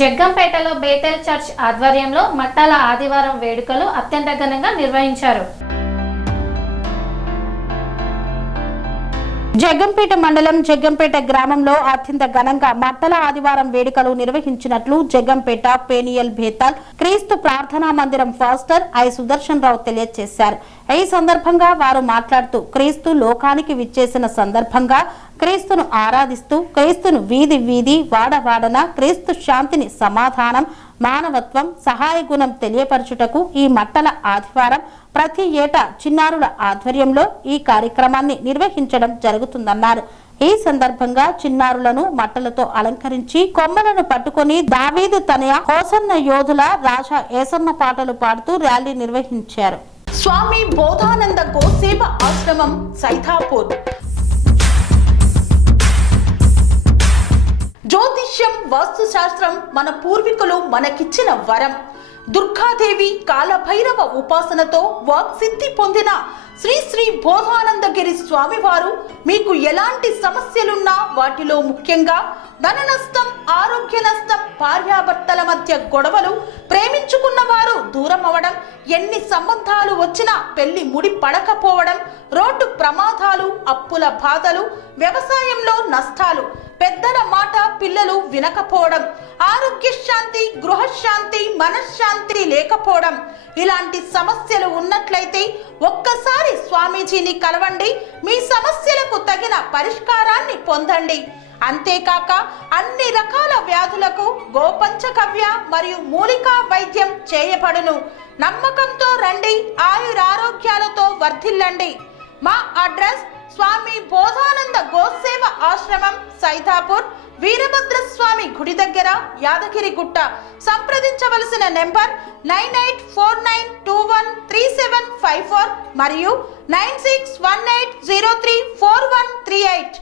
జగ్గంపేటలో Bethel church ఆధ్వర్యంలో మట్టాల ఆదివారం వేడుకలు అత్యంత ఘనంగా నిర్వహించారు. జగ్గంపేట మండలం జగ్గంపేట గ్రామంలో అత్యంత ఘనంగా మట్టల ఆదివారం వేడుకలు నిర్వహించినట్లు జగ్గంపేట పేనియల్ బేతాల్ క్రీస్తు ప్రార్థనా మందిరం ఫాస్టర్ ఐ సుదర్శన్ రావు తెలియజేశారు. ఈ సందర్భంగా వారు మాట్లాడుతూ క్రీస్తు లోకానికి విచ్చేసిన సందర్భంగా క్రీస్తును ఆరాధిస్తూ క్రీస్తును వీధి వీధి వాడవాడన క్రీస్తు శాంతిని సమాధానం మానవత్వం సహాయ గుణం తెలియపరచుటకు ఈ మట్టల ఆదివారం ప్రతి ఏటా చిన్నారుల ఆధ్వర్యంలో ఈ కార్యక్రమాన్ని నిర్వహించడం జరుగుతుందన్నారు. ఈ సందర్భంగా చిన్నారులను మట్టలతో అలంకరించి కొమ్మలను పట్టుకుని దావీదు తనయ హోసన్న యోధుల రాజా ఏసన్న పాటలు పాడుతూ ర్యాలీ నిర్వహించారు. స్వామి బోధానంద గోసేవ ఆశ్రమం సైథాపూర్. జ్యోతిష్యం వాస్తుశాస్త్రం మన పూర్వీకులు మనకిచ్చిన వరం. దుర్గాదేవి కాలభైరవ ఉపాసనతో వాక్సిద్ధి పొందిన శ్రీ శ్రీ బోధానందగిరి స్వామివారు మీకు ఎలాంటి సమస్యలున్నా వాటిలో ముఖ్యంగా ధన నష్టం, ఆరోగ్య నష్టం, భార్యాభర్తల మధ్య గొడవలు, ప్రేమించుకున్న వారు దూరం అవడం, ఎన్ని సంబంధాలు వచ్చినా పెళ్లి ముడి పడకపోవడం, రోడ్డు ప్రమాదాలు, అప్పుల బాధలు, వ్యవసాయంలో నష్టాలు, పెద్దల మాట పిల్లలు వినకపోవడం, ఆరోగ్య శాంతి, గృహశాంతి, మనశ్శాంతి లేకపోవడం, ఇలాంటి సమస్యలు ఉన్నట్లయితే ఒక్కసారి స్వామీజీని కలవండి. మీ సమస్యలకు తగిన పరిష్కారాన్ని పొందండి. అంతేకాక అన్ని రకాల వ్యాధులకు గోపంచకవ్య మరియు మూలికా వైద్యం చేయబడును. నమ్మకంతో రండి, ఆయురారోగ్యాలతో వర్ధిల్లండి. మా అడ్రస్ స్వామి బోధానంద గోసేవ ఆశ్రమం సైథాపూర్, వీరభద్రస్వామి గుడి దగ్గర, యాదగిరిగుట్ట. సంప్రదించవలసిన నెంబర్ 9849213754 మరియు 9618034138.